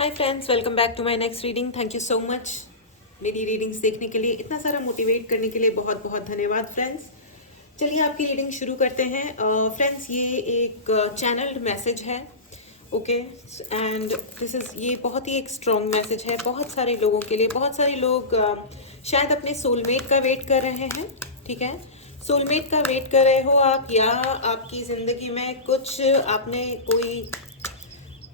Hi friends, welcome back to my next reading. Thank you so much मेरी readings देखने के लिए, इतना सारा मोटिवेट करने के लिए बहुत बहुत धन्यवाद फ्रेंड्स। चलिए आपकी रीडिंग शुरू करते हैं। फ्रेंड्स ये एक चैनल्ड मैसेज है, ओके, एंड दिस इज़ ये बहुत ही एक स्ट्रॉन्ग मैसेज है बहुत सारे लोगों के लिए। बहुत सारे लोग शायद अपने सोलमेट का वेट कर रहे हैं, ठीक है। सोलमेट का वेट कर रहे हो आप, या आपकी ज़िंदगी में कुछ आपने कोई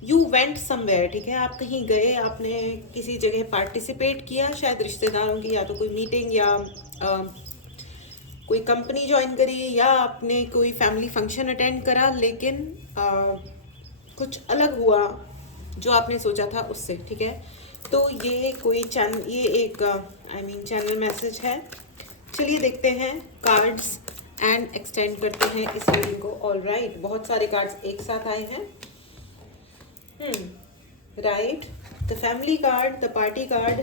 यू वेंट समवेयर, ठीक है, आप कहीं गए, आपने किसी जगह पार्टिसिपेट किया, शायद रिश्तेदारों की या तो कोई मीटिंग या कोई कंपनी ज्वाइन करी, या आपने कोई फैमिली फंक्शन अटेंड करा, लेकिन कुछ अलग हुआ जो आपने सोचा था उससे, ठीक है। तो ये कोई चैनल, ये एक चैनल मैसेज है। चलिए देखते हैं कार्ड्स एंड एक्सटेंड करते हैं इस रीडिंग को। ऑल राइट, बहुत सारे कार्ड्स एक साथ आए हैं। Right, the family card, the party card,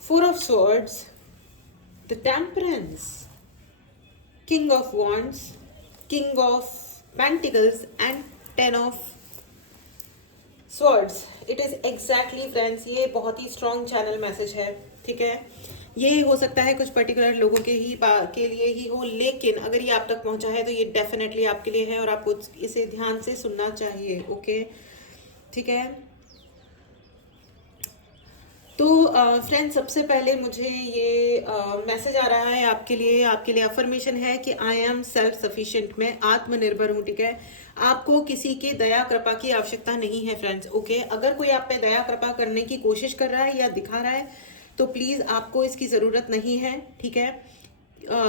Four of Swords, the Temperance, King of Wands, King of Pentacles and Ten of Swords. It is exactly friends, ये बहुत ही strong channel message है, ठीक है। ये हो सकता है कुछ पर्टिकुलर लोगों के लिए ही हो, लेकिन अगर ये आप तक पहुंचा है तो ये डेफिनेटली आपके लिए है और आपको इसे ध्यान से सुनना चाहिए, ओके, ठीक है। तो फ्रेंड्स, सबसे पहले मुझे ये मैसेज आ रहा है आपके लिए अफर्मेशन है कि आई एम सेल्फ सफिशिएंट, मैं आत्मनिर्भर हूँ, ठीक है। आपको किसी की दया कृपा की आवश्यकता नहीं है फ्रेंड्स, ओके। अगर कोई आप पे दया कृपा करने की कोशिश कर रहा है या दिखा रहा है तो प्लीज़ आपको इसकी ज़रूरत नहीं है, ठीक है।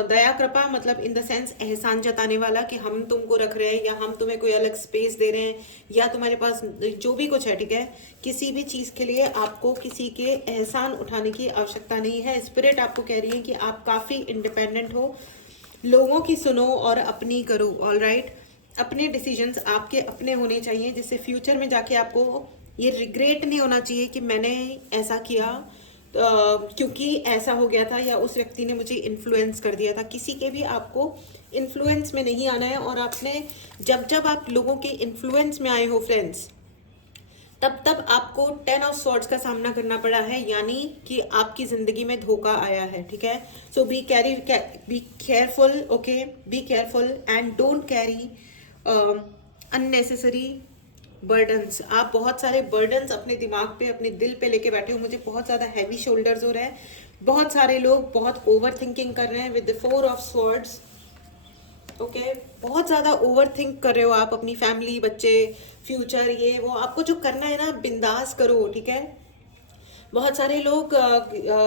दया कृपा मतलब इन द सेंस एहसान जताने वाला, कि हम तुमको रख रहे हैं या हम तुम्हें कोई अलग स्पेस दे रहे हैं या तुम्हारे पास जो भी कुछ है, ठीक है। किसी भी चीज़ के लिए आपको किसी के एहसान उठाने की आवश्यकता नहीं है। स्पिरिट आपको कह रही है कि आप काफ़ी इंडिपेंडेंट हो, लोगों की सुनो और अपनी करो, ऑल राइट। अपने डिसीजंस आपके अपने होने चाहिए, जिससे फ्यूचर में जाके आपको ये रिग्रेट नहीं होना चाहिए कि मैंने ऐसा किया क्योंकि ऐसा हो गया था या उस व्यक्ति ने मुझे इन्फ्लुएंस कर दिया था। किसी के भी आपको इन्फ्लुएंस में नहीं आना है। और आपने जब आप लोगों के इन्फ्लुएंस में आए हो फ्रेंड्स, तब आपको 10 ऑफ सॉर्ड्स का सामना करना पड़ा है, यानी कि आपकी जिंदगी में धोखा आया है, ठीक है। So be careful, okay, be careful and don't carry unnecessary burdens. आप बहुत सारे बर्डन्स अपने दिमाग पे, अपने दिल पे लेके बैठे हो। मुझे बहुत ज़्यादा हैवी शोल्डर्स हो रहा है। बहुत सारे लोग बहुत ओवर थिंकिंग कर रहे हैं with the 4 of swords, okay. बहुत ज़्यादा ओवर थिंक कर रहे हो आप, अपनी फैमिली, बच्चे, फ्यूचर, ये वो। आपको जो करना है ना, बिंदास करो, ठीक है। बहुत सारे लोग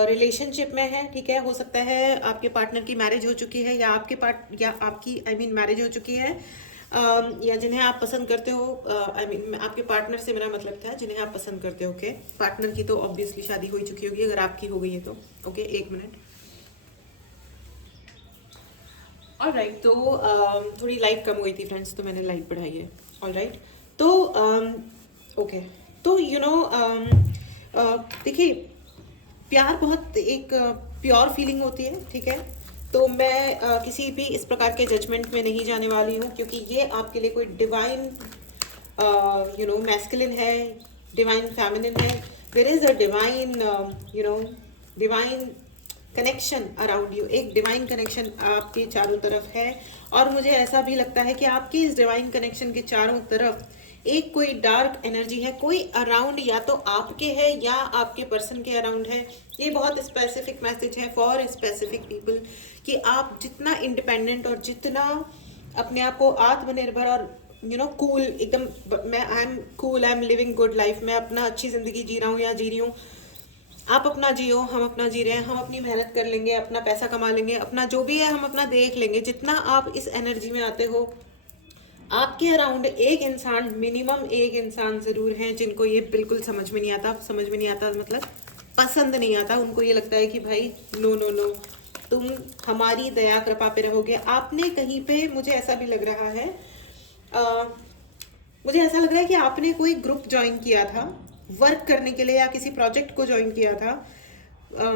रिलेशनशिप में हैं, ठीक है। हो सकता है आपके पार्टनर की मैरिज हो चुकी है, या आपकी मैरिज हो चुकी है, या जिन्हें आप पसंद करते हो। आपके पार्टनर से मेरा मतलब था जिन्हें आप पसंद करते हो, ओके। पार्टनर की तो ऑब्वियसली शादी हो ही चुकी होगी, अगर आपकी हो गई है तो, ओके। एक मिनट, ऑल राइट। तो थोड़ी लाइट कम हो गई थी फ्रेंड्स, तो मैंने लाइट बढ़ाई है, ऑल राइट। तो ओके, तो देखिए, प्यार बहुत एक प्योर फीलिंग होती है, ठीक है। तो मैं किसी भी इस प्रकार के जजमेंट में नहीं जाने वाली हूँ, क्योंकि ये आपके लिए कोई डिवाइन मैस्कुलिन है, डिवाइन फेमिनिन है। There is a divine divine connection around you, एक डिवाइन कनेक्शन आपके चारों तरफ है। और मुझे ऐसा भी लगता है कि आपकी इस डिवाइन कनेक्शन के चारों तरफ एक कोई डार्क एनर्जी है, कोई अराउंड, या तो आपके है या आपके पर्सन के अराउंड है। ये बहुत स्पेसिफिक मैसेज है फॉर स्पेसिफिक पीपल, कि आप जितना इंडिपेंडेंट और जितना अपने आप को आत्मनिर्भर और कूल, एकदम मैं I am cool, I am living good life, मैं अपना अच्छी ज़िंदगी जी रहा हूँ या जी रही हूँ, आप अपना जियो, हम अपना जी रहे हैं, हम अपनी मेहनत कर लेंगे, अपना पैसा कमा लेंगे, अपना जो भी है हम अपना देख लेंगे। जितना आप इस एनर्जी में आते हो, आपके अराउंड एक इंसान, मिनिमम एक इंसान ज़रूर है जिनको ये बिल्कुल समझ में नहीं आता, मतलब पसंद नहीं आता। उनको ये लगता है कि भाई नो नो नो, तुम हमारी दया कृपा पे रहोगे। आपने कहीं पे, मुझे ऐसा भी लग रहा है, मुझे ऐसा लग रहा है कि आपने कोई ग्रुप ज्वाइन किया था वर्क करने के लिए, या किसी प्रोजेक्ट को ज्वाइन किया था,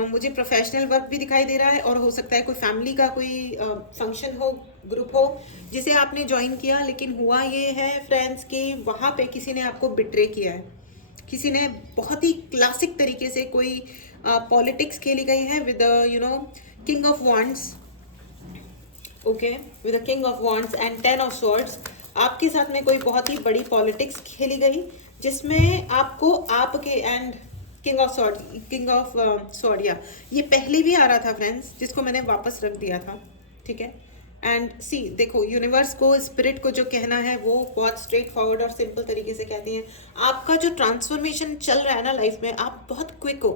मुझे प्रोफेशनल वर्क भी दिखाई दे रहा है, और हो सकता है कोई फैमिली का कोई फंक्शन हो, ग्रुप हो जिसे आपने ज्वाइन किया, लेकिन हुआ ये है फ्रेंड्स कि वहाँ पे किसी ने आपको बिट्रे किया है। किसी ने बहुत ही क्लासिक तरीके से कोई पॉलिटिक्स खेली गई है with king of wands, okay, with the king of wands and 10 of swords. आपके साथ में कोई बहुत ही बड़ी पॉलिटिक्स खेली गई जिसमें आपको आपके एंड किंग ऑफ सॉर्ड, या ये पहले भी आ रहा था फ्रेंड्स, जिसको मैंने वापस रख दिया था, ठीक है। एंड सी देखो, यूनिवर्स को, स्पिरिट को जो कहना है वो बहुत स्ट्रेट फॉरवर्ड और सिंपल तरीके से कहती हैं। आपका जो ट्रांसफॉर्मेशन चल रहा है ना लाइफ में, आप बहुत क्विक हो।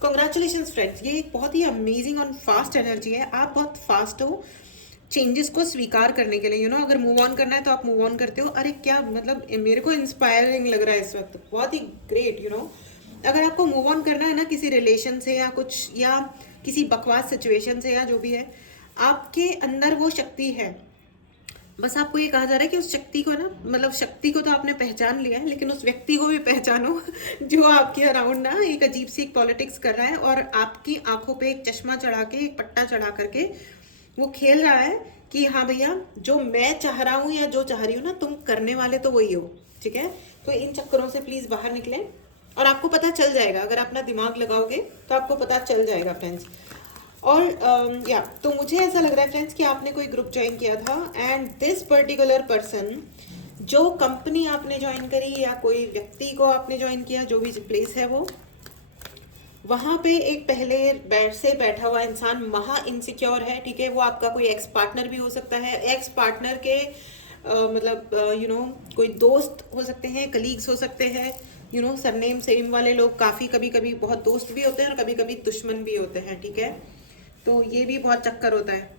कॉन्ग्रेचुलेशन फ्रेंड्स, ये एक बहुत ही अमेजिंग और फास्ट एनर्जी है। आप बहुत फास्ट हो चेंजेस को स्वीकार करने के लिए। अगर मूव ऑन करना है तो आप मूव ऑन करते हो। अरे क्या मतलब, मेरे को इंस्पायरिंग लग रहा है इस वक्त, बहुत ही ग्रेट। अगर आपको मूव ऑन करना है ना किसी रिलेशन से या कुछ, या किसी बकवास सिचुएशन से, या जो भी है, आपके अंदर वो शक्ति है। बस आपको ये कहा जा रहा है कि उस शक्ति को ना, मतलब शक्ति को तो आपने पहचान लिया है, लेकिन उस व्यक्ति को भी पहचानो जो आपके अराउंड ना एक अजीब सी एक पॉलिटिक्स कर रहा है, और आपकी आंखों पे एक चश्मा चढ़ा के, एक पट्टा चढ़ा करके वो खेल रहा है कि हाँ भैया, जो मैं चाह रहा हूँ या जो चाह रही हूँ ना, तुम करने वाले तो वही हो, ठीक है। तो इन चक्करों से प्लीज बाहर निकलें, और आपको पता चल जाएगा, अगर अपना दिमाग लगाओगे तो आपको पता चल जाएगा फ्रेंड्स। और या तो मुझे ऐसा लग रहा है फ्रेंड्स कि आपने कोई ग्रुप ज्वाइन किया था, एंड दिस पर्टिकुलर पर्सन, जो कंपनी आपने ज्वाइन करी या कोई व्यक्ति को आपने ज्वाइन किया, जो भी प्लेस है वो, वहाँ पे एक पहले बैठा हुआ इंसान महा इनसिक्योर है, ठीक है। वो आपका कोई एक्स पार्टनर भी हो सकता है, एक्स पार्टनर के मतलब कोई दोस्त हो सकते हैं, कलीग्स हो सकते हैं, सरनेम सेम वाले लोग काफ़ी कभी कभी बहुत दोस्त भी होते हैं और कभी कभी दुश्मन भी होते हैं, ठीक है। तो ये भी बहुत चक्कर होता है,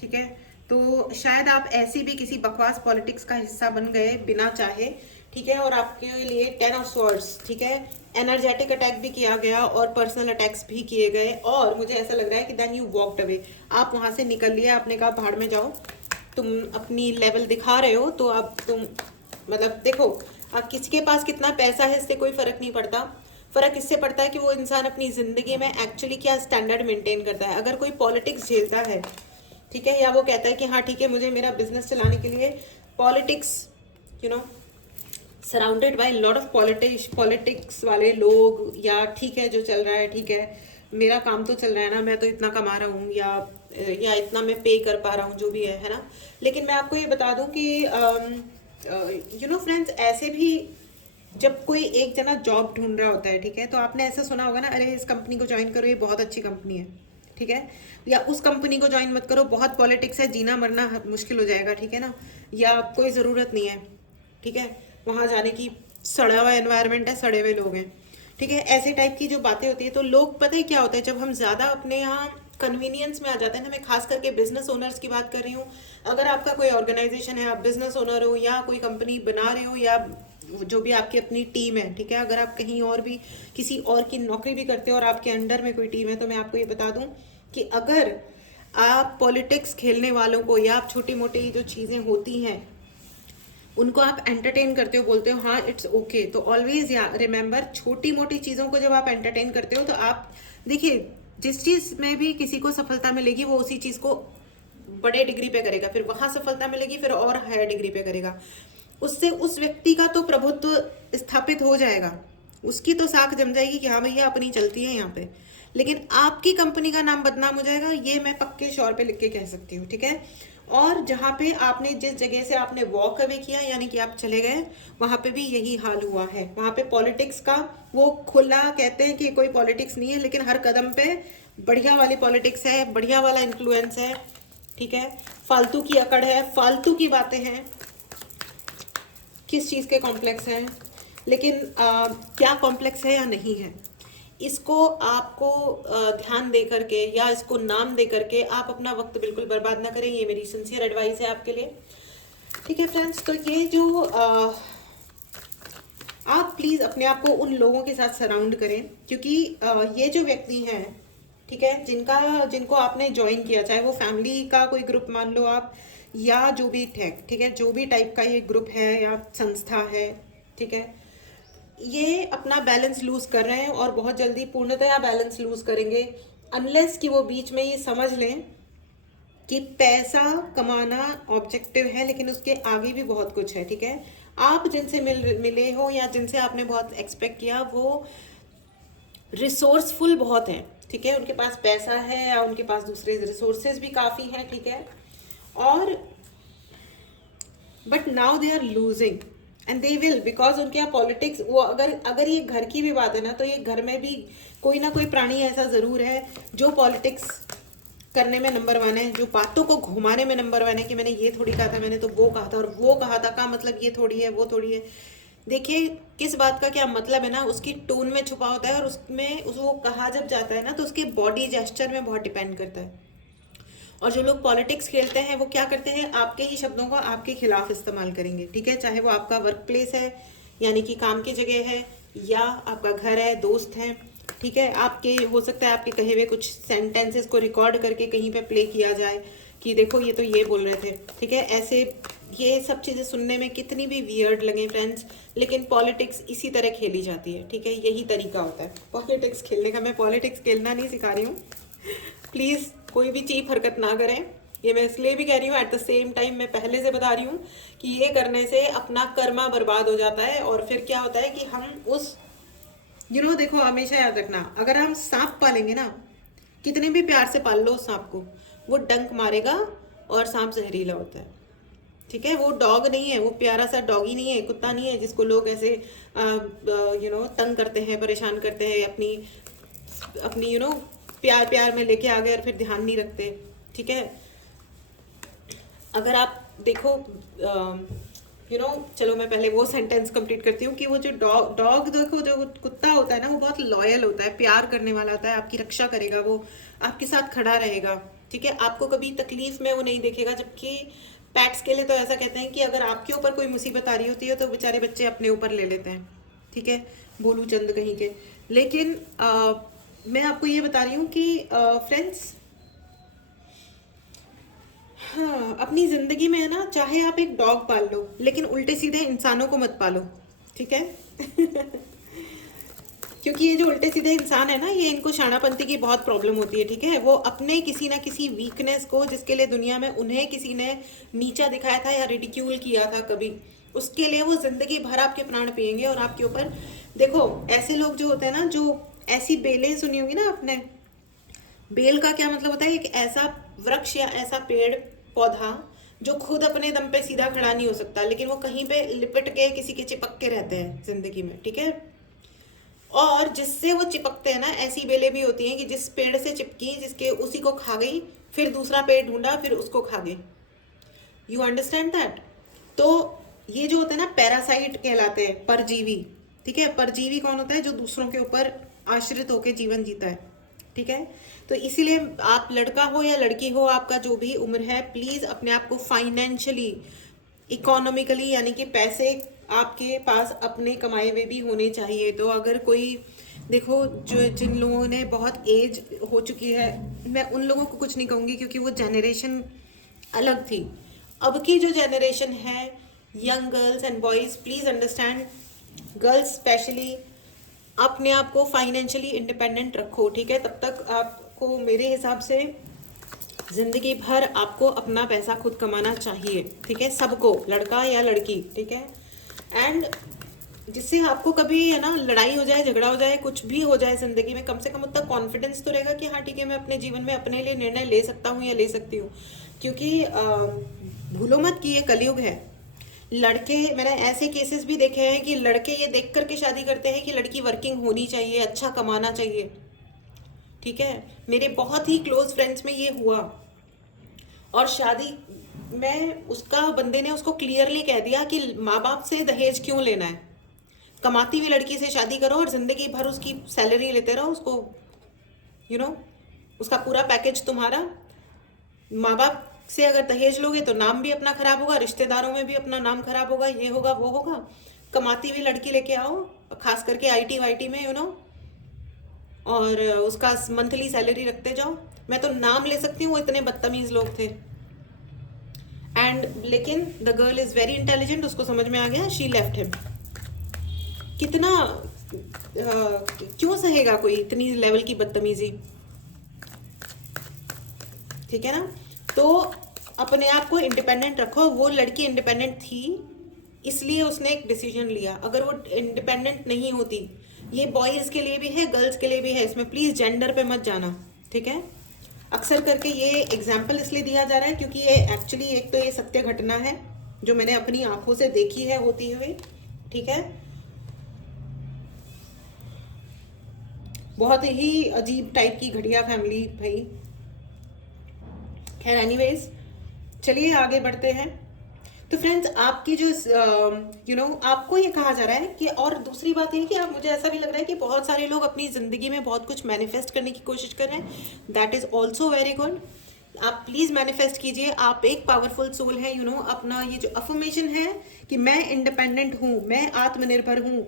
ठीक है। तो शायद आप ऐसे भी किसी बकवास पॉलिटिक्स का हिस्सा बन गए बिना चाहे, ठीक है। और आपके लिए 10 ऑफ स्वॉर्ड्स, ठीक है, एनर्जेटिक अटैक भी किया गया और पर्सनल अटैक्स भी किए गए, और मुझे ऐसा लग रहा है कि देन यू वॉकड अवे, आप वहाँ से निकल लिए, आपने कहा भाड़ में जाओ, तुम अपनी लेवल दिखा रहे हो तो अब तुम, मतलब देखो, आप किसी के पास कितना पैसा है इससे कोई फर्क नहीं पड़ता। फर्क इससे पड़ता है कि वो इंसान अपनी जिंदगी में एक्चुअली क्या स्टैंडर्ड मेंटेन करता है। अगर कोई पॉलिटिक्स झेलता है, ठीक है, या वो कहता है कि हाँ ठीक है, मुझे मेरा बिजनेस चलाने के लिए politics, surrounded by lot of politics वाले लोग, या ठीक है जो चल रहा है, ठीक है, मेरा काम तो चल रहा है ना, मैं तो इतना कमा रहा हूँ, या इतना मैं पे कर पा रहा हूँ, जो भी है ना। लेकिन मैं आपको ये बता दूं कि फ्रेंड्स, ऐसे भी जब कोई एक जना जॉब ढूंढ रहा होता है, ठीक है, तो आपने ऐसा सुना होगा ना, अरे इस कंपनी को ज्वाइन करो, ये बहुत अच्छी कंपनी है, ठीक है, या उस कंपनी को ज्वाइन मत करो, बहुत पॉलिटिक्स है, जीना मरना मुश्किल हो जाएगा, ठीक है ना, या कोई ज़रूरत नहीं है, ठीक है, वहाँ जाने की, सड़ा हुआ एनवायरनमेंट है, सड़े हुए लोग हैं, ठीक है। ऐसे टाइप की जो बातें होती है, तो लोग, पता है क्या होता है, जब हम ज़्यादा अपने यहाँ कन्वीनियंस में आ जाते हैं ना, मैं खास करके बिजनेस ओनर्स की बात कर रही हूँ। अगर आपका कोई ऑर्गेनाइजेशन है, आप बिजनेस ओनर हो, या कोई कंपनी बना रहे हो, या जो भी आपकी अपनी टीम है, ठीक है, अगर आप कहीं और भी किसी और की नौकरी भी करते हो और आपके अंडर में कोई टीम है, तो मैं आपको ये बता दूं कि अगर आप पॉलिटिक्स खेलने वालों को, या आप छोटी मोटी जो चीज़ें होती हैं उनको आप एंटरटेन करते हो, बोलते हो हाँ इट्स ओके, तो ऑलवेज या रिमेंबर, छोटी मोटी चीज़ों को जब आप एंटरटेन करते हो, तो आप देखिए, जिस चीज़ में भी किसी को सफलता मिलेगी, वो उसी चीज़ को बड़े डिग्री पे करेगा, फिर वहाँ सफलता मिलेगी, फिर और हायर डिग्री पे करेगा। उससे उस व्यक्ति का तो प्रभुत्व स्थापित हो जाएगा, उसकी तो साख जम जाएगी कि हाँ भैया अपनी चलती है यहाँ पे, लेकिन आपकी कंपनी का नाम बदनाम हो जाएगा, ये मैं पक्के शौर पे लिख के कह सकती हूँ, ठीक है। और जहाँ पे आपने, जिस जगह से आपने वॉक अवे किया, यानी कि आप चले गए, वहाँ पे भी यही हाल हुआ है। वहाँ पे पॉलिटिक्स का वो खुला कहते हैं कि कोई पॉलिटिक्स नहीं है, लेकिन हर कदम पे बढ़िया वाली पॉलिटिक्स है, बढ़िया वाला इन्फ्लुएंस है, ठीक है। फालतू की अकड़ है, फालतू की बातें हैं, किस चीज़ के कॉम्प्लेक्स हैं, लेकिन क्या कॉम्प्लेक्स है या नहीं है, इसको आपको ध्यान दे करके या इसको नाम दे करके आप अपना वक्त बिल्कुल बर्बाद ना करें, ये मेरी सिंसियर एडवाइस है आपके लिए, ठीक है फ्रेंड्स। तो ये जो आप प्लीज़ अपने आप को उन लोगों के साथ सराउंड करें, क्योंकि ये जो व्यक्ति हैं, ठीक है, जिनको आपने ज्वाइन किया, चाहे वो फैमिली का कोई ग्रुप मान लो आप, या जो भी ठीक है, जो भी टाइप का ये ग्रुप है या संस्था है, ठीक है, ये अपना बैलेंस लूज कर रहे हैं और बहुत जल्दी पूर्णतया बैलेंस लूज करेंगे, अनलेस कि वो बीच में ये समझ लें कि पैसा कमाना ऑब्जेक्टिव है, लेकिन उसके आगे भी बहुत कुछ है। ठीक है, आप जिनसे मिले हो या जिनसे आपने बहुत एक्सपेक्ट किया, वो रिसोर्सफुल बहुत हैं। ठीक है, उनके पास पैसा है या उनके पास दूसरे रिसोर्सेज भी काफ़ी हैं। ठीक है, और but now they are losing and they will, because उनके यहाँ पॉलिटिक्स, वो अगर ये घर की भी बात है ना, तो ये घर में भी कोई ना कोई प्राणी ऐसा ज़रूर है जो पॉलिटिक्स करने में नंबर वन है, जो बातों को घुमाने में नंबर वन है कि मैंने ये थोड़ी कहा था, मैंने तो वो कहा था, और वो कहा था का मतलब ये थोड़ी है, वो थोड़ी है। देखिए किस बात का क्या मतलब है ना, उसकी टोन में छुपा होता है, और उसमें वो कहा जब जाता है ना, तो उसके बॉडी जेस्चर में बहुत डिपेंड करता है। और जो लोग पॉलिटिक्स खेलते हैं वो क्या करते हैं, आपके ही शब्दों को आपके खिलाफ इस्तेमाल करेंगे। ठीक है, चाहे वो आपका वर्क प्लेस है, यानी कि काम की जगह है, या आपका घर है, दोस्त है। ठीक है, आपके हो सकता है आपके कहे हुए कुछ सेंटेंसेस को रिकॉर्ड करके कहीं पे प्ले किया जाए कि देखो ये तो ये बोल रहे थे। ठीक है, ऐसे ये सब चीज़ें सुनने में कितनी भी वियर्ड लगे फ्रेंड्स, लेकिन पॉलिटिक्स इसी तरह खेली जाती है। ठीक है, यही तरीका होता है पॉलिटिक्स खेलने का। मैं पॉलिटिक्स खेलना नहीं सिखा रही हूँ, प्लीज़ कोई भी चीप हरकत ना करें। ये मैं इसलिए भी कह रही हूँ, एट द सेम टाइम मैं पहले से बता रही हूँ कि ये करने से अपना कर्मा बर्बाद हो जाता है, और फिर क्या होता है कि हम उस देखो हमेशा याद रखना, अगर हम सांप पालेंगे ना, कितने भी प्यार से पाल लो उस सांप को, वो डंक मारेगा, और सांप जहरीला होता है। ठीक है, वो डॉग नहीं है, वो प्यारा सा डॉगी नहीं है, कुत्ता नहीं है जिसको लोग ऐसे तंग करते हैं, परेशान करते हैं, अपनी अपनी प्यार प्यार में लेके आ गए और फिर ध्यान नहीं रखते। ठीक है, अगर आप देखो चलो मैं पहले वो सेंटेंस कंप्लीट करती हूँ कि वो जो डॉग देखो, जो कुत्ता होता है ना, वो बहुत लॉयल होता है, प्यार करने वाला होता है, आपकी रक्षा करेगा, वो आपके साथ खड़ा रहेगा। ठीक है, आपको कभी तकलीफ में वो नहीं देखेगा। जबकि पैट्स के लिए तो ऐसा कहते हैं कि अगर आपके ऊपर कोई मुसीबत आ रही होती है तो बेचारे बच्चे अपने ऊपर ले लेते हैं। ठीक है, बोलू चंद कहीं के। लेकिन मैं आपको ये बता रही हूँ कि फ्रेंड्स, हाँ, अपनी ज़िंदगी में है ना, चाहे आप एक डॉग पाल लो, लेकिन उल्टे सीधे इंसानों को मत पालो। ठीक है क्योंकि ये जो उल्टे सीधे इंसान है ना, ये इनको शानापंती की बहुत प्रॉब्लम होती है। ठीक है, वो अपने किसी ना किसी वीकनेस को, जिसके लिए दुनिया में उन्हें किसी ने नीचा दिखाया था या रिडिक्यूल किया था कभी, उसके लिए वो जिंदगी भर आपके प्राण पिएंगे और आपके ऊपर। देखो ऐसे लोग जो होते हैं ना, जो ऐसी बेलें सुनी होगी ना आपने, बेल का क्या मतलब होता है, एक ऐसा वृक्ष या ऐसा पेड़ पौधा जो खुद अपने दम पे सीधा खड़ा नहीं हो सकता, लेकिन वो कहीं पे लिपट के किसी के चिपक के रहते हैं जिंदगी में। ठीक है, और जिससे वो चिपकते हैं ना, ऐसी बेलें भी होती हैं कि जिस पेड़ से चिपकी, जिसके उसी को खा गई, फिर दूसरा पेड़ ढूंढा, फिर उसको खा गई। You understand that? तो ये जो होते हैं ना, पैरासाइट कहलाते हैं, परजीवी। ठीक है, परजीवी कौन होता है, जो दूसरों के ऊपर आश्रित होकर जीवन जीता है। ठीक है, तो इसीलिए आप लड़का हो या लड़की हो, आपका जो भी उम्र है, प्लीज अपने आप को फाइनेंशियली, इकोनॉमिकली, यानी कि पैसे आपके पास अपने कमाए हुए भी होने चाहिए। तो अगर कोई देखो, जो जिन लोगों ने बहुत एज हो चुकी है, मैं उन लोगों को कुछ नहीं कहूँगी क्योंकि वो जनरेशन अलग थी। अब की जो जनरेशन है, young girls and boys, please understand, girls specially, अपने आप को फाइनेंशियली इंडिपेंडेंट रखो। ठीक है, तब तक आपको मेरे हिसाब से ज़िंदगी भर आपको अपना पैसा खुद कमाना चाहिए। ठीक है, सबको, लड़का या लड़की। ठीक है, एंड जिससे आपको कभी है ना लड़ाई हो जाए, झगड़ा हो जाए, कुछ भी हो जाए ज़िंदगी में, कम से कम उतना कॉन्फिडेंस तो रहेगा कि हाँ ठीक है, मैं अपने जीवन में अपने लिए निर्णय ले सकता हूँ या ले सकती हूँ। क्योंकि भूलो मत कि ये कलयुग है। लड़के, मैंने ऐसे केसेस भी देखे हैं कि लड़के ये देख करके शादी करते हैं कि लड़की वर्किंग होनी चाहिए, अच्छा कमाना चाहिए। ठीक है, मेरे बहुत ही क्लोज फ्रेंड्स में ये हुआ, और शादी में उसका बंदे ने उसको क्लियरली कह दिया कि माँ बाप से दहेज क्यों लेना है, कमाती हुई लड़की से शादी करो और जिंदगी भर उसकी सैलरी लेते रहो, उसको उसका पूरा पैकेज तुम्हारा। माँ बाप से अगर दहेज लोगे तो नाम भी अपना खराब होगा, रिश्तेदारों में भी अपना नाम खराब होगा, ये होगा वो होगा। कमाती हुई लड़की लेके आओ, खास करके आईटी वाईटी में और उसका मंथली सैलरी रखते जाओ। मैं तो नाम ले सकती हूँ, इतने बदतमीज लोग थे। लेकिन the girl is very intelligent, उसको समझ में आ गया, शी लेफ्ट हिम। कितना क्यों सहेगा कोई इतनी लेवल की बदतमीजी, ठीक है ना। तो अपने आप को इंडिपेंडेंट रखो। वो लड़की इंडिपेंडेंट थी इसलिए उसने एक डिसीजन लिया, अगर वो इंडिपेंडेंट नहीं होती, ये बॉयज़ के लिए भी है गर्ल्स के लिए भी है, इसमें प्लीज़ जेंडर पे मत जाना, ठीक है। अक्सर करके ये एग्जाम्पल इसलिए दिया जा रहा है क्योंकि ये एक्चुअली एक तो ये सत्य घटना है जो मैंने अपनी आंखों से देखी है होती हुई, ठीक है। बहुत ही अजीब टाइप की घटिया फैमिली भाई। खैर एनीवेज, चलिए आगे बढ़ते हैं। तो फ्रेंड्स, आपकी जो आपको ये कहा जा रहा है कि, और दूसरी बात ये कि आप, मुझे ऐसा भी लग रहा है कि बहुत सारे लोग अपनी ज़िंदगी में बहुत कुछ मैनिफेस्ट करने की कोशिश कर रहे हैं। That is also very good. आप प्लीज़ मैनिफेस्ट कीजिए। आप एक पावरफुल सोल है, अपना ये जो अफर्मेशन है कि मैं इंडिपेंडेंट हूँ, मैं आत्मनिर्भर हूँ,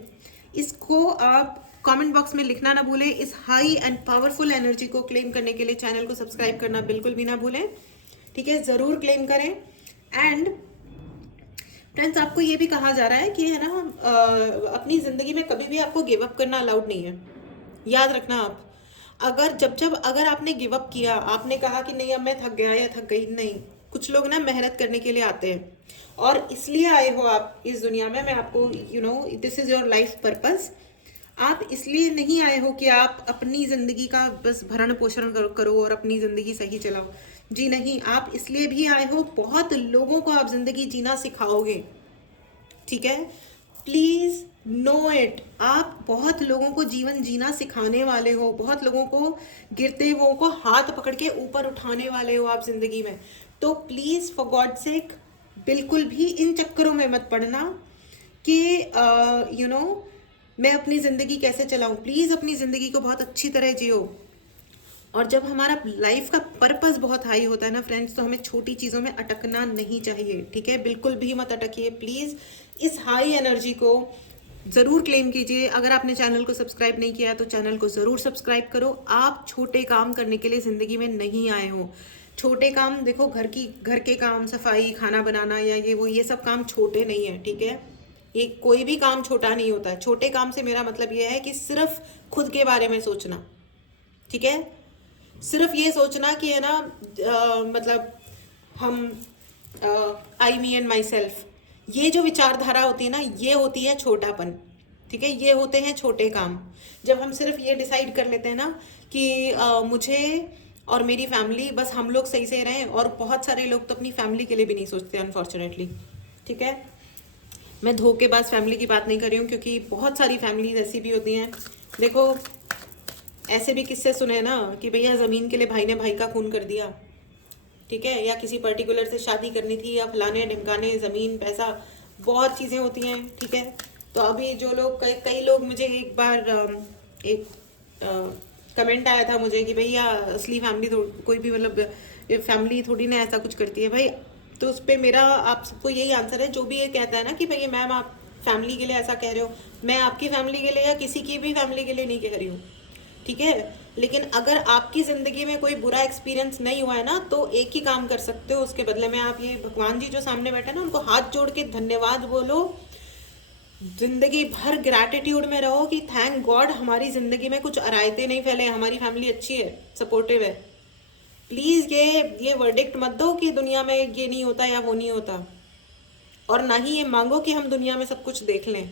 इसको आप कमेंट बॉक्स में लिखना ना भूलें। इस हाई एंड पावरफुल एनर्जी को क्लेम करने के लिए चैनल को सब्सक्राइब करना बिल्कुल भी ना भूलें, ठीक है। ज़रूर क्लेम करें। एंड फ्रेंड्स, आपको ये भी कहा जा रहा है कि, है ना, अपनी ज़िंदगी में कभी भी आपको गिव अप करना अलाउड नहीं है। याद रखना आप, अगर आपने गिव अप किया, आपने कहा कि नहीं अब मैं थक गया या थक गई, नहीं। कुछ लोग ना मेहनत करने के लिए आते हैं और इसलिए आए हो आप इस दुनिया में। मैं आपको this is your life purpose. आप इसलिए नहीं आए हो कि आप अपनी ज़िंदगी का बस भरण पोषण करो और अपनी ज़िंदगी सही चलाओ। जी नहीं, आप इसलिए भी आए हो, बहुत लोगों को आप ज़िंदगी जीना सिखाओगे, ठीक है। Please know it. आप बहुत लोगों को जीवन जीना सिखाने वाले हो, बहुत लोगों को, गिरते हुओं को हाथ पकड़ के ऊपर उठाने वाले हो आप ज़िंदगी में। तो प्लीज़ फॉर गॉड सेक बिल्कुल भी इन चक्करों में मत पड़ना कि मैं अपनी ज़िंदगी कैसे चलाऊं। प्लीज़ अपनी ज़िंदगी को बहुत अच्छी तरह जियो। और जब हमारा लाइफ का पर्पस बहुत हाई होता है ना फ्रेंड्स, तो हमें छोटी चीज़ों में अटकना नहीं चाहिए, ठीक है। बिल्कुल भी मत अटकिए प्लीज़। इस हाई एनर्जी को ज़रूर क्लेम कीजिए। अगर आपने चैनल को सब्सक्राइब नहीं किया तो चैनल को ज़रूर सब्सक्राइब करो। आप छोटे काम करने के लिए ज़िंदगी में नहीं आए हो। छोटे काम देखो, घर के काम, सफाई, खाना बनाना या ये सब काम छोटे नहीं है, ठीक है। ये कोई भी काम छोटा नहीं होता है। छोटे काम से मेरा मतलब ये है कि सिर्फ खुद के बारे में सोचना, ठीक है। सिर्फ ये सोचना कि, है ना, मतलब हम आई मी एंड माई सेल्फ, ये जो विचारधारा होती है ना, ये होती है छोटापन, ठीक है। ये होते हैं छोटे काम। जब हम सिर्फ ये डिसाइड कर लेते हैं ना कि मुझे और मेरी फैमिली, बस हम लोग सही से रहें। और बहुत सारे लोग तो अपनी फैमिली के लिए भी नहीं सोचते अनफॉर्चुनेटली, ठीक है। मैं धोखेबाज फैमिली की बात नहीं कर रही हूँ, क्योंकि बहुत सारी फैमिलीज ऐसी भी होती हैं। देखो, ऐसे भी किस्से सुने ना कि भैया ज़मीन के लिए भाई ने भाई का खून कर दिया, ठीक है। या किसी पर्टिकुलर से शादी करनी थी, या फलाने ढिमकाने, ज़मीन, पैसा, बहुत चीज़ें होती हैं, ठीक है। तो अभी जो लोग, कई लोग, मुझे एक बार एक कमेंट आया था मुझे कि भैया असली फैमिली तो कोई भी, मतलब फैमिली थोड़ी ना ऐसा कुछ करती है भाई। तो उस पर मेरा आप सबको यही आंसर है, जो भी ये कहता है ना कि भैया मैम आप फैमिली के लिए ऐसा कह रहे हो, मैं आपकी फैमिली के लिए या किसी की भी फैमिली के लिए नहीं कह रही हूँ, ठीक है। लेकिन अगर आपकी ज़िंदगी में कोई बुरा एक्सपीरियंस नहीं हुआ है ना, तो एक ही काम कर सकते हो उसके बदले में, आप ये भगवान जी जो सामने बैठे ना, उनको हाथ जोड़ के धन्यवाद बोलो। ज़िंदगी भर ग्रैटिट्यूड में रहो कि थैंक गॉड हमारी ज़िंदगी में कुछ अरायतें नहीं फैले, हमारी फैमिली अच्छी है, सपोर्टिव है। प्लीज़ ये वर्डिक्ट मत दो कि दुनिया में ये नहीं होता या वो नहीं होता। और ना ही ये मांगो कि हम दुनिया में सब कुछ देख लें,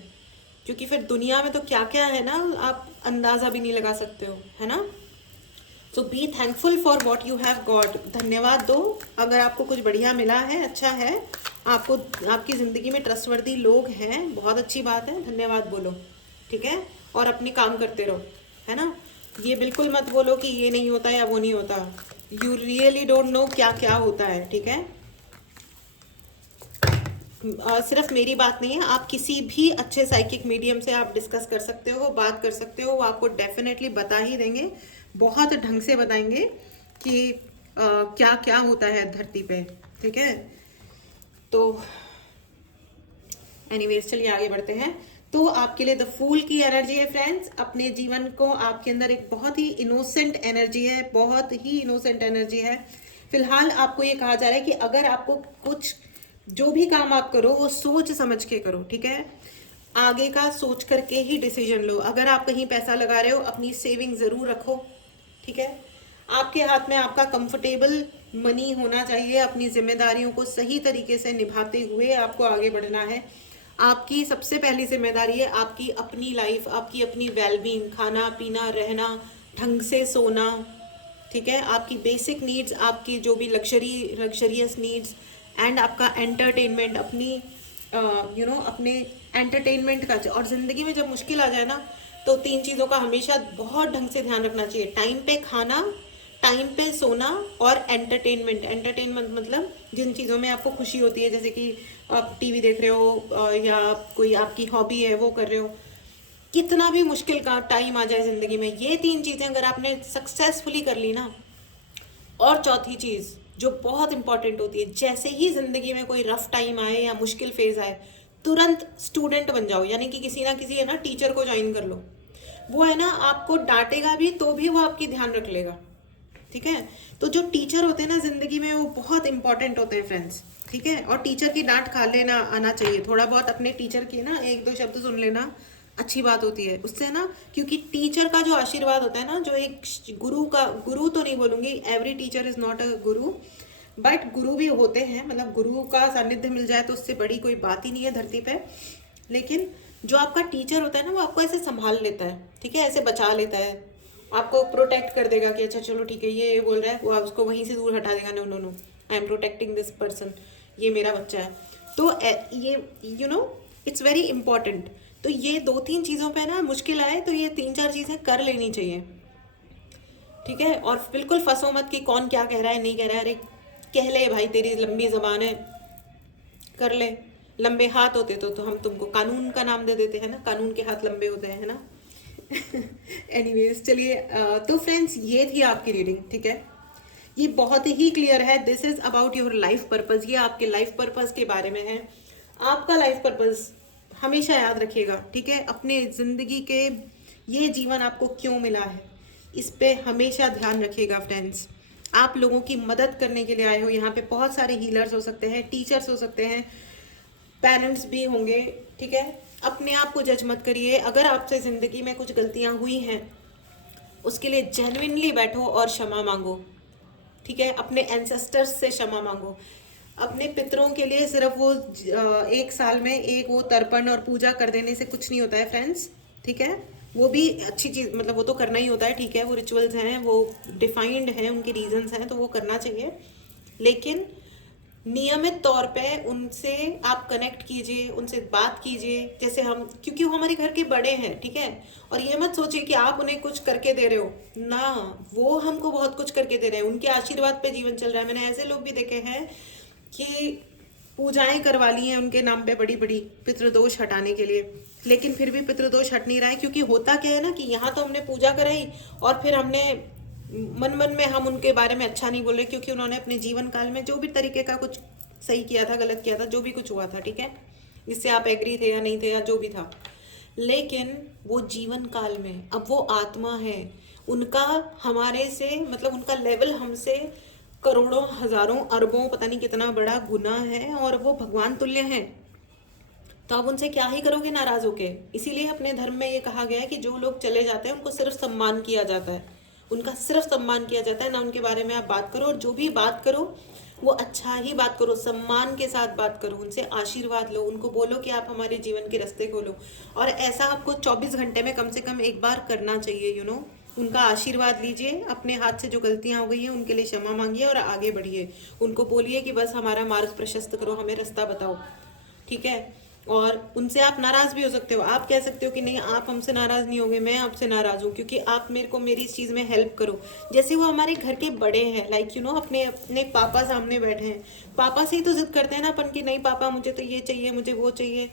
क्योंकि फिर दुनिया में तो क्या क्या है ना, आप अंदाज़ा भी नहीं लगा सकते हो, है ना। So be thankful for what you have got. धन्यवाद दो अगर आपको कुछ बढ़िया मिला है, अच्छा है, आपको आपकी ज़िंदगी में ट्रस्टवर्दी लोग हैं, बहुत अच्छी बात है, धन्यवाद बोलो, ठीक है। और अपनी काम करते रहो, है ना। ये बिल्कुल मत बोलो कि ये नहीं होता या वो नहीं होता। यू रियली डोंट नो क्या क्या होता है, ठीक है। सिर्फ मेरी बात नहीं है, आप किसी भी अच्छे साइकिक मीडियम से आप डिस्कस कर सकते हो, बात कर सकते हो, वो आपको डेफिनेटली बता ही देंगे, बहुत ढंग से बताएंगे कि क्या क्या होता है धरती पे, ठीक है। तो एनीवेज, चलिए आगे बढ़ते हैं। तो आपके लिए द फूल की एनर्जी है फ्रेंड्स। अपने जीवन को, आपके अंदर एक बहुत ही इनोसेंट एनर्जी है, बहुत ही इनोसेंट एनर्जी है। फिलहाल आपको ये कहा जा रहा है कि अगर आपको कुछ, जो भी काम आप करो वो सोच समझ के करो, ठीक है। आगे का सोच करके ही डिसीजन लो। अगर आप कहीं पैसा लगा रहे हो, अपनी सेविंग ज़रूर रखो, ठीक है। आपके हाथ में आपका कंफर्टेबल मनी होना चाहिए। अपनी जिम्मेदारियों को सही तरीके से निभाते हुए आपको आगे बढ़ना है। आपकी सबसे पहली जिम्मेदारी है आपकी अपनी लाइफ, आपकी अपनी वेलबींग, खाना पीना, रहना, ढंग से सोना, ठीक है। आपकी बेसिक नीड्स, आपकी जो भी लग्जरियस नीड्स, एंड आपका एंटरटेनमेंट, अपनी अपने एंटरटेनमेंट का। और ज़िंदगी में जब मुश्किल आ जाए ना, तो 3 चीज़ों का हमेशा बहुत ढंग से ध्यान रखना चाहिए। टाइम पे खाना, टाइम पे सोना, और एंटरटेनमेंट। एंटरटेनमेंट मतलब जिन चीज़ों में आपको खुशी होती है, जैसे कि आप टीवी देख रहे हो, या कोई आपकी हॉबी है वो कर रहे हो। कितना भी मुश्किल का टाइम आ जाए ज़िंदगी में, ये 3 चीज़ें अगर आपने सक्सेसफुली कर ली ना। और चौथी चीज़ जो बहुत इंपॉर्टेंट होती है, जैसे ही ज़िंदगी में कोई रफ टाइम आए या मुश्किल फेज़ आए, तुरंत स्टूडेंट बन जाओ। यानी कि किसी ना किसी है ना टीचर को ज्वाइन कर लो। वो है ना आपको डांटेगा भी तो भी वो आपकी ध्यान रख लेगा, ठीक है। तो जो टीचर होते हैं ना ज़िंदगी में, वो बहुत इंपॉर्टेंट होते हैं फ्रेंड्स, ठीक है। और टीचर की डांट खा लेना आना चाहिए। थोड़ा बहुत अपने टीचर की ना 1-2 शब्द सुन लेना अच्छी बात होती है उससे ना। क्योंकि टीचर का जो आशीर्वाद होता है ना, जो एक गुरु का, गुरु तो नहीं बोलूँगी, every teacher is not a Guru, but गुरु भी होते हैं। मतलब गुरु का सानिध्य मिल जाए तो उससे बड़ी कोई बात ही नहीं है धरती पे। लेकिन जो आपका टीचर होता है ना, वो आपको ऐसे संभाल लेता है, ठीक है, ऐसे बचा लेता है, आपको प्रोटेक्ट कर देगा कि अच्छा चलो ठीक है, ये बोल रहा है, वो आप उसको वहीं से दूर हटा देगा। No no no, I am protecting this person, ये मेरा बच्चा है। तो ये इट्स वेरी इंपॉर्टेंट। तो ये 2-3 चीज़ों पे ना मुश्किल आए तो ये 3-4 चीज़ें कर लेनी चाहिए, ठीक है। और बिल्कुल फंसो मत कि कौन क्या कह रहा है नहीं कह रहा है। अरे कह ले भाई, तेरी लंबी जबान है, कर ले। लंबे हाथ होते तो हम तुमको कानून का नाम दे देते हैं ना, कानून के हाथ लंबे होते हैं, है ना। एनीवेज चलिए, तो फ्रेंड्स ये थी आपकी रीडिंग, ठीक है। ये बहुत ही क्लियर है। This is about your life purpose. ये आपके लाइफ पर्पस के बारे में है। आपका लाइफ पर्पस हमेशा याद रखिएगा, ठीक है। अपने ज़िंदगी के ये जीवन आपको क्यों मिला है, इस पे हमेशा ध्यान रखिएगा फ्रेंड्स। आप लोगों की मदद करने के लिए आए हो यहाँ पे। बहुत सारे हीलर्स हो सकते हैं, टीचर्स हो सकते हैं, पेरेंट्स भी होंगे, ठीक है। अपने आप को जज मत करिए। अगर आपसे ज़िंदगी में कुछ गलतियाँ हुई हैं, उसके लिए जेन्युइनली बैठो और क्षमा मांगो, ठीक है। अपने एंसेस्टर्स से क्षमा मांगो। अपने पितरों के लिए सिर्फ वो 1 साल में एक वो तर्पण और पूजा कर देने से कुछ नहीं होता है फ्रेंड्स, ठीक है। वो भी अच्छी चीज़, मतलब वो तो करना ही होता है, ठीक है। वो रिचुअल्स हैं, वो डिफाइंड हैं, उनके रीजंस हैं, तो वो करना चाहिए। लेकिन नियमित तौर पे उनसे आप कनेक्ट कीजिए, उनसे बात कीजिए, जैसे हम, क्योंकि वो हमारे घर के बड़े हैं, ठीक है। और ये मत सोचिए कि आप उन्हें कुछ करके दे रहे हो ना, वो हमको बहुत कुछ करके दे रहे हैं। उनके आशीर्वाद पे जीवन चल रहा है। मैंने ऐसे लोग भी देखे हैं कि पूजाएं करवा ली हैं उनके नाम पे बड़ी बड़ी, पितृदोष हटाने के लिए, लेकिन फिर भी पितृदोष हट नहीं रहा है। क्योंकि होता क्या है ना, कि यहाँ तो हमने पूजा कराई और फिर हमने मन मन में हम उनके बारे में अच्छा नहीं बोल रहे, क्योंकि उन्होंने अपने जीवन काल में जो भी तरीके का कुछ सही किया था, गलत किया था, जो भी कुछ हुआ था, ठीक है, जिससे आप एग्री थे या नहीं थे या जो भी था। लेकिन वो जीवन काल में, अब वो आत्मा है, उनका हमारे से, मतलब उनका लेवल हमसे करोड़ों, हजारों, अरबों, पता नहीं कितना बड़ा गुना है, और वो भगवान तुल्य हैं। तो आप उनसे क्या ही करोगे नाराज होके। इसीलिए अपने धर्म में ये कहा गया है कि जो लोग चले जाते हैं उनको सिर्फ सम्मान किया जाता है, उनका सिर्फ सम्मान किया जाता है ना, उनके बारे में आप बात करो। और जो भी बात करो वो अच्छा ही बात करो, सम्मान के साथ बात करो, उनसे आशीर्वाद लो, उनको बोलो कि आप हमारे जीवन के रास्ते खोलो। और ऐसा आपको 24 घंटे में कम से कम एक बार करना चाहिए, उनका आशीर्वाद लीजिए। अपने हाथ से जो गलतियां हो गई हैं उनके लिए क्षमा मांगिए और आगे बढ़िए। उनको बोलिए कि बस हमारा मार्ग प्रशस्त करो, हमें रास्ता बताओ, ठीक है। और उनसे आप नाराज भी हो सकते हो। आप कह सकते हो कि नहीं, आप हमसे नाराज नहीं होगे, मैं आपसे नाराज हूँ क्योंकि आप मेरे को मेरी इस चीज़ में हेल्प करो। जैसे वो हमारे घर के बड़े हैं, लाइक अपने अपने पापा सामने बैठे हैं, पापा से ही तो जिद करते हैं ना अपन की, नहीं पापा मुझे तो ये चाहिए, मुझे वो चाहिए,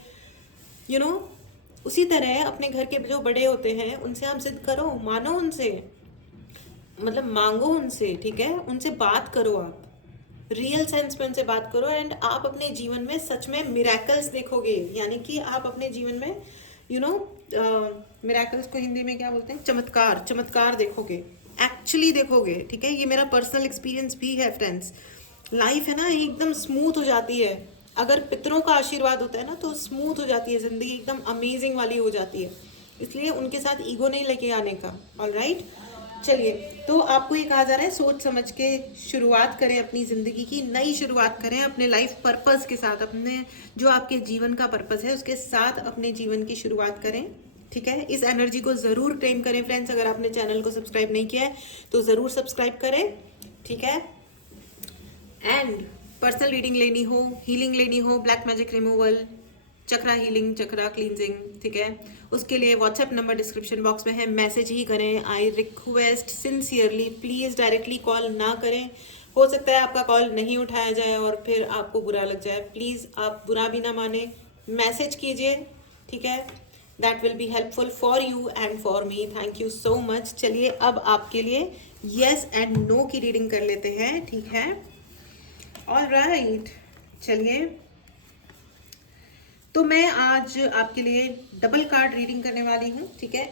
यू नो उसी तरह अपने घर के जो बड़े होते हैं उनसे आप जिद करो, मानो उनसे, मतलब मांगो उनसे, ठीक है। उनसे बात करो, आप रियल सेंस में उनसे बात करो, एंड आप अपने जीवन में सच में मिरेकल्स देखोगे। यानी कि आप अपने जीवन में मिरेकल्स को हिंदी में क्या बोलते हैं, चमत्कार, चमत्कार देखोगे, एक्चुअली देखोगे, ठीक है। ये मेरा पर्सनल एक्सपीरियंस भी है फ्रेंड्स। लाइफ है ना एकदम स्मूथ हो जाती है अगर पितरों का आशीर्वाद होता है ना तो स्मूथ हो जाती है ज़िंदगी, एकदम अमेजिंग वाली हो जाती है। इसलिए उनके साथ ईगो नहीं लेके आने का। ऑल राइट, चलिए, तो आपको ये कहा जा रहा है सोच समझ के शुरुआत करें अपनी ज़िंदगी की, नई शुरुआत करें अपने लाइफ पर्पस के साथ, अपने जो आपके जीवन का पर्पस है उसके साथ अपने जीवन की शुरुआत करें। ठीक है, इस एनर्जी को ज़रूर क्लेम करें फ्रेंड्स। अगर आपने चैनल को सब्सक्राइब नहीं किया है तो ज़रूर सब्सक्राइब करें। ठीक है, एंड पर्सनल रीडिंग लेनी हो, हीलिंग लेनी हो, ब्लैक मैजिक रिमूवल, चक्रा हीलिंग, चक्रा क्लींजिंग, ठीक है, उसके लिए व्हाट्सएप नंबर डिस्क्रिप्शन बॉक्स में है, मैसेज ही करें। आई request sincerely, please directly call ना करें। हो सकता है आपका कॉल नहीं उठाया जाए और फिर आपको बुरा लग जाए। प्लीज़ आप बुरा भी ना माने, मैसेज कीजिए। ठीक है, that will be helpful for you and for me. Thank you so much. चलिए, अब आपके लिए येस एंड नो की रीडिंग कर लेते हैं। ठीक है, ऑल राइट, चलिए, तो मैं आज आपके लिए डबल कार्ड रीडिंग करने वाली हूँ। ठीक है,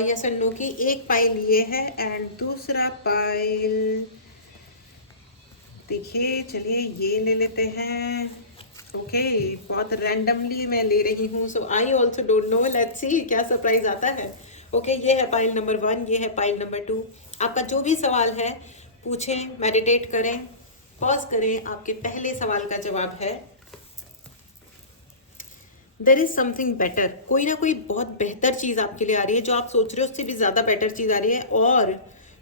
यस एंड नो की एक पाइल ये है एंड दूसरा पाइल देखिए, चलिए ये ले लेते हैं। ओके, बहुत रैंडमली मैं ले रही हूँ, so I also don't know, let's see क्या सरप्राइज आता है। ओके, ये है पाइल नंबर 1, ये है पाइल नंबर 2। आपका जो भी सवाल है पूछें, मेडिटेट करें, पॉज करें। आपके पहले सवाल का जवाब है देर इज समथिंग बेटर। कोई ना कोई बहुत बेहतर चीज़ आपके लिए आ रही है, जो आप सोच रहे हो उससे भी ज़्यादा बेटर चीज़ आ रही है। और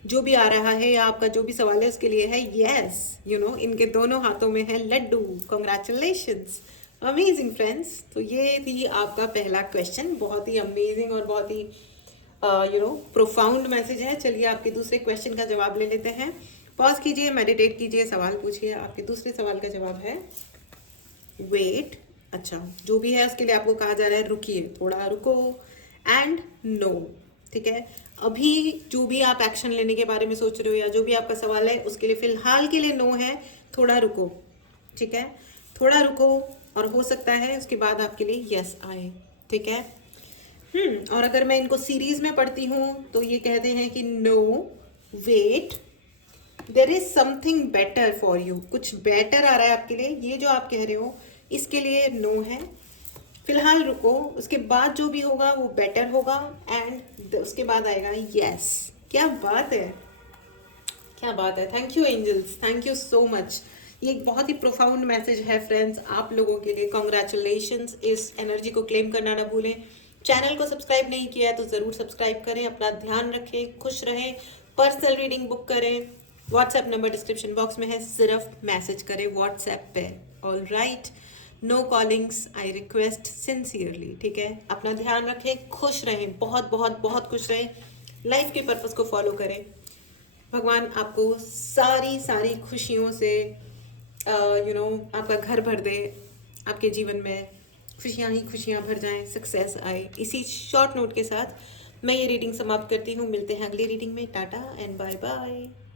जो भी आ रहा है या आपका जो भी सवाल है उसके लिए है यस, यू नो, इनके दोनों हाथों में है लड्डू। Congratulations, amazing friends. तो ये थी आपका पहला क्वेश्चन, बहुत ही अमेजिंग और बहुत ही प्रोफाउंड मैसेज है। चलिए, आपके दूसरे क्वेश्चन का जवाब ले लेते हैं। पॉज कीजिए, मेडिटेट कीजिए, सवाल पूछिए। आपके दूसरे सवाल का जवाब है वेट। अच्छा, जो भी है उसके लिए आपको कहा जा रहा है रुकिए, थोड़ा रुको, एंड नो। ठीक है, अभी जो भी आप एक्शन लेने के बारे में सोच रहे हो या जो भी आपका सवाल है उसके लिए फिलहाल के लिए नो है, थोड़ा रुको। ठीक है, थोड़ा रुको, और हो सकता है उसके बाद आपके लिए यस आए। ठीक है, और अगर मैं इनको सीरीज में पढ़ती हूँ तो ये कहते हैं कि no, wait, there is something better for you. कुछ बेटर आ रहा है आपके लिए, ये जो आप कह रहे हो इसके लिए नो है। फिलहाल रुको, उसके बाद जो भी होगा वो बेटर होगा, एंड उसके बाद आएगा यस। क्या बात है, क्या बात है। Thank you angels, thank you so much. ये एक बहुत ही प्रोफाउंड मैसेज है फ्रेंड्स आप लोगों के लिए। कॉन्ग्रेचुलेशंस, इस एनर्जी को क्लेम करना ना भूलें। चैनल को सब्सक्राइब नहीं किया है तो ज़रूर सब्सक्राइब करें। अपना ध्यान रखें, खुश रहें। पर्सनल रीडिंग बुक करें, व्हाट्सएप नंबर डिस्क्रिप्शन बॉक्स में है, सिर्फ मैसेज करें व्हाट्सएप पे। All right, no callings, I request sincerely. ठीक है, अपना ध्यान रखें, खुश रहें, बहुत बहुत बहुत खुश रहें, लाइफ के पर्पस को फॉलो करें। भगवान आपको सारी सारी खुशियों से आपका घर भर दे, आपके जीवन में खुशियाँ ही खुशियाँ भर जाएं, सक्सेस आए। इसी शॉर्ट नोट के साथ मैं ये रीडिंग समाप्त करती हूँ। मिलते हैं अगली रीडिंग में। Tata and bye bye.